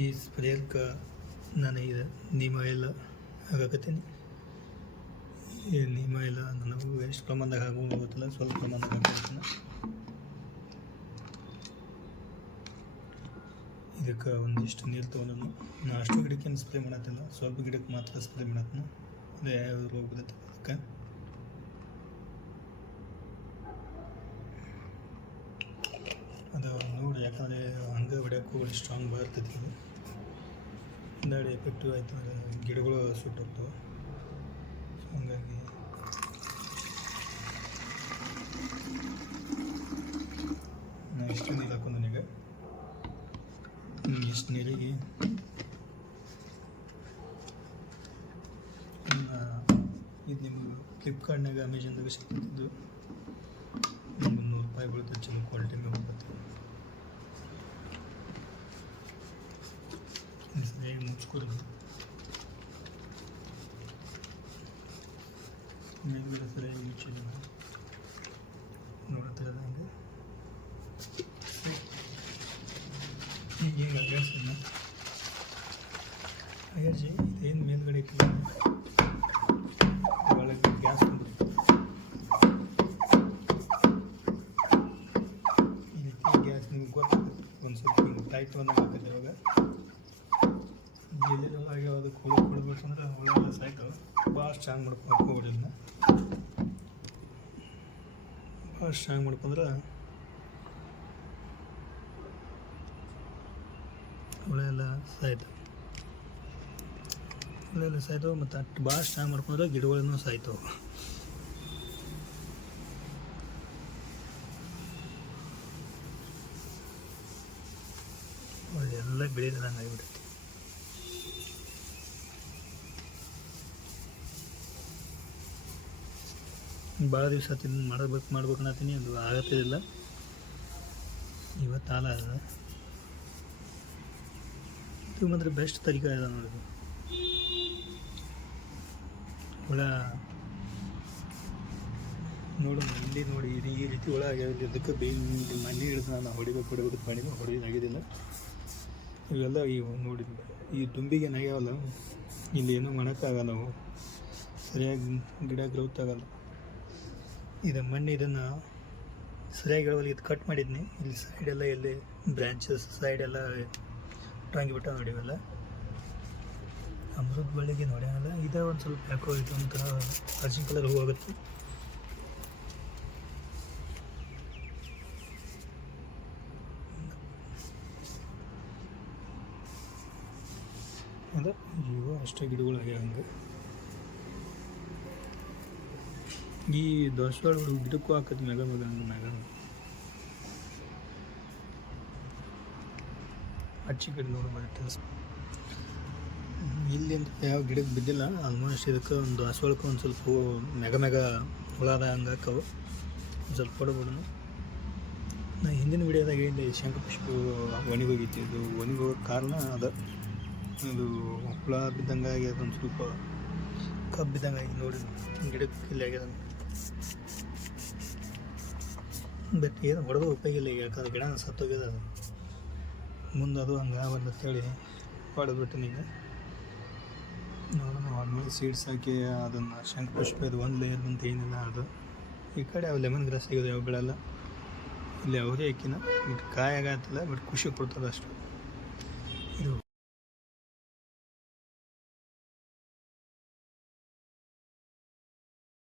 ಈ ಸ್ಪ್ರೇಯರ್ಗೆ ನಾನು ಇದು ನೀಮ್ ಆಯಿಲ್ ಹಾಕತ್ತೀನಿ. ಈ ನೀಮ್ ಆಯಿಲ್ ನನಗೂ ಎಷ್ಟು ಪ್ರಮಾಣದಾಗ ಹಾಕೋದು ಗೊತ್ತಿಲ್ಲ, ಸ್ವಲ್ಪ ಪ್ರಮಾಣದಾಗ ಹಾಕ್ತೀನಿ. ಇದಕ್ಕೆ ಒಂದಿಷ್ಟು ನೀರು ತೊಗೊಂಡು ನಾನು ಅಷ್ಟು ಗಿಡಕ್ಕೇನು ಸ್ಪ್ರೇ ಮಾಡತ್ತಿಲ್ಲ, ಸ್ವಲ್ಪ ಗಿಡಕ್ಕೆ ಮಾತ್ರ ಸ್ಪ್ರೇ ಮಾಡತ್ತೀನಿ. ಅದು ಯಾವ ರೋಗ ಬರುತ್ತೆ ಅದಕ್ಕೆ. ಅದು ನೋಡಿ, ಯಾಕಂದರೆ ಹಂಗೆ ಹೊಡ್ಯಕ್ಕೆ ಹೋಗಿ ಸ್ಟ್ರಾಂಗ್ ಬರ್ತೈತಿ. ಇದು ಹಿಂದಾಡಿ ಎಫೆಕ್ಟಿವ್ ಆಯ್ತು ಅಂದರೆ ಗಿಡಗಳು ಸುಟ್ಟೋಗ್ತವೆ. ಹಾಗಾಗಿ ನಾನು ಇಷ್ಟು ನೀರು ಹಾಕೊಂಡು ಈಗ ಇಷ್ಟು ನೀರಿಗೆ ಇದು ನಿಮಗೆ ಫ್ಲಿಪ್ಕಾರ್ಟ್ನಾಗ ಅಮೆಝಾನ್ದಾಗ ಸಿಗ್ತಿದ್ದು ನಿಮ್ಗೆ ₹100 ಬೀಳುತ್ತೆ. ಚಲೋ ಕ್ವಾಲಿಟಿ ಮೇಲೆ ಬರುತ್ತೆ. ಸರಿಯಾಗಿ ಮುಚ್ಕೊಡಿ. ಮೇಲ್ಗಡೆ ಸರಿಯಾಗಿ ಮುಚ್ಚಿಲ್ಲ ನೋಡ್ತಿರೋದು ಹಂಗೆ. ಈಗ ಅಯ್ಯರ್ಜಿ ಇದೇನು ಮೇಲ್ಗಡೆ ಇಟ್ಟಿಲ್ಲ, ಒಳಗೆ ಗ್ಯಾಸ್ ಬಂದ್ಬಿಡುತ್ತೆ. ಈ ರೀತಿ ಗ್ಯಾಸ್ ನಿಮ್ಗೆ ಗೊತ್ತಾಗುತ್ತೆ. ಒಂದು ಸ್ವಲ್ಪ ಹಿಂಗೆ ಟೈಟ್ ಬಂದಾಗ ಆಗುತ್ತೆ. ಇವಾಗ ಎಲ್ಲಿರೊಳಗೆ ಅದಕ್ಕೆ ಹುಳು ಕೊಡ್ಬೇಕಂದ್ರೆ ಹುಳೆಲ್ಲ ಸಾಯ್ತಾವೆ. ಭಾಳ ಸ್ಟ್ರಾಂಗ್ ಮಾಡ್ಕೊಂಡು ಹುಳಿನ ಭಾಳ ಸ್ಟ್ರಾಂಗ್ ಮಾಡ್ಕೊಂಡ್ರೆ ಹುಳೆಲ್ಲ ಸಾಯ್ತಾವೆ. ಹುಳೆಲ್ಲ ಸಾಯ್ತಾವೆ. ಮತ್ತು ಅಷ್ಟು ಭಾಳ ಸ್ಟ್ರಾಂಗ್ ಮಾಡ್ಕೊಂಡ್ರೆ ಗಿಡಗಳನ್ನು ಸಾಯ್ತಾವೆ. ಎಲ್ಲ ಬೆಳೆದಂಗೆ ಆಗಿಬಿಡುತ್ತೆ. ಭಾಳ ದಿವಸ ಆತೀನಿ ಮಾಡ್ಬೇಕು ಅನ್ನತ್ತೀನಿ, ಅದು ಆಗತ್ತಿಲ್ಲ. ಇವತ್ತು ಹಾಲ ಅದ. ಇದು ಮಾತ್ರ ಬೆಸ್ಟ್ ತರೀಕ ಇದೆ ನೋಡಿದ್ದು. ಹುಳ ನೋಡು, ಇಲ್ಲಿ ನೋಡಿ ಈ ರೀತಿ ಹುಳ ಆಗ್ಯಾವ. ಇದಕ್ಕೆ ಮಣ್ಣಿ ಹಿಡಿದು ನಾನು ಹೊಡಿಬೇಕು ಹೊಡಿಯೋದಾಗಿದ್ದಿಲ್ಲ. ಇವೆಲ್ಲ ಇವು ನೋಡಿ, ಈ ದುಂಬಿಗೆ ಏನಾಗ್ಯಾವಲ್ಲ, ಇಲ್ಲಿ ಏನೂ ಮಾಡೋಕ್ಕಾಗಲ್ಲ. ನಾವು ಸರಿಯಾಗಿ ಗಿಡ ಗ್ರೋತ್ ಆಗಲ್ಲ. ಇದು ಮಣ್ಣು ಇದನ್ನು ಸರಿಯಾಗಿ ಹೇಳುವಲ್ಲಿ ಇದು ಕಟ್ ಮಾಡಿದ್ನಿ. ಇಲ್ಲಿ ಸೈಡೆಲ್ಲ ಎಲ್ಲಿ ಬ್ರ್ಯಾಂಚಸ್ ಸೈಡೆಲ್ಲ ಒಟ್ಟಂಗಿಬಿಟ್ಟ ನೋಡಿ. ಇವೆಲ್ಲ ಅಮೃತ ಬಳ್ಳಿಗೆ ನೋಡಿ ಅಲ್ಲ, ಇದೇ ಒಂದು ಸ್ವಲ್ಪ ಯಾಕೋ ಇದು ಒಂಥರ ಅರ್ಜಿನ್ ಕಲರ್ ಹೂ ಆಗುತ್ತೆ. ಅದ ಇವು ಅಷ್ಟೇ ಗಿಡಗಳು ಆಗ್ಯಾವ. ಹಂಗೆ ಈ ದಾಸವಾಳ ಗಿಡಕ್ಕೂ ಹಾಕತ್ತೆ ಮ್ಯಾಗ ಮ್ಯಾಗ ಹಚ್ಚಿ ಕಡೆ ನೋಡಿ ಬರುತ್ತೆ. ಇಲ್ಲಿ ಅಂದರೆ ಯಾವ ಗಿಡಕ್ಕೆ ಬಿದ್ದಿಲ್ಲ. ಆಲ್ಮೋಸ್ಟ್ ಇದಕ್ಕೆ ಒಂದು ದಾಸವಾಳಕ್ಕೆ ಒಂದು ಸ್ವಲ್ಪ ಮ್ಯಾಗ ಹುಳಾದ ಹಂಗೆ ಹಾಕವು. ಒಂದು ಸ್ವಲ್ಪ ಕೊಡ್ಬಿಡೋಣ. ನಾ ಹಿಂದಿನ ವಿಡಿಯೋದಾಗ ಹೇಳಿದ್ದೆ ಶಂಖಪುಷ್ಪ ಒಣಗೋಗಿತ್ತು. ಇದು ಒಣಗೋಗೋ ಕಾರಣ ಅದು ಹುಳ ಬಿದ್ದಂಗೆ ಆಗಿ ಅದೊಂದು ಸ್ವಲ್ಪ ಕಬ್ಬು ಬಿದ್ದಂಗೆ ಆಗಿ ನೋಡಿ ಗಿಡಕ್ಕೆ ಇಲ್ಲಿ ಆಗ್ಯದ. ಬಟ್ ಏನು ಹೊಡೆದು ಉಪಯೋಗ ಇಲ್ಲ. ಯಾಕಂದ್ರೆ ಗಿಡ ಸತ್ತೋಗ್ಯದ. ಅದು ಮುಂದೆ ಅದು ಹಂಗೆ ಆಗಬಾರ್ದು ಅಂತೇಳಿ ಹೊಡೆದ್ಬಿಟ್ಟು ಈಗ ನೋಡೋಣ. ನಾರ್ಮಲ್ ಸೀಡ್ಸ್ ಹಾಕಿ ಅದನ್ನು ಶಂಖಪುಷ್ಪ ಇದು ಒಂದು ಲೇಯರ್ ಅಂತ ಏನಿಲ್ಲ. ಅದು ಈ ಕಡೆ ಅವು ಲೆಮನ್ ಗ್ರಾಸ್ ಆಗೋದು ಯಾವ ಬೆಳೆಲ್ಲ. ಇಲ್ಲಿ ಅವರೇ ಹಾಕಿನ ಬಟ್ ಕಾಯಿ ಆಗತ್ತಿಲ್ಲ. ಬಟ್ ಖುಷಿ ಕೊಡ್ತದೆ ಅಷ್ಟು.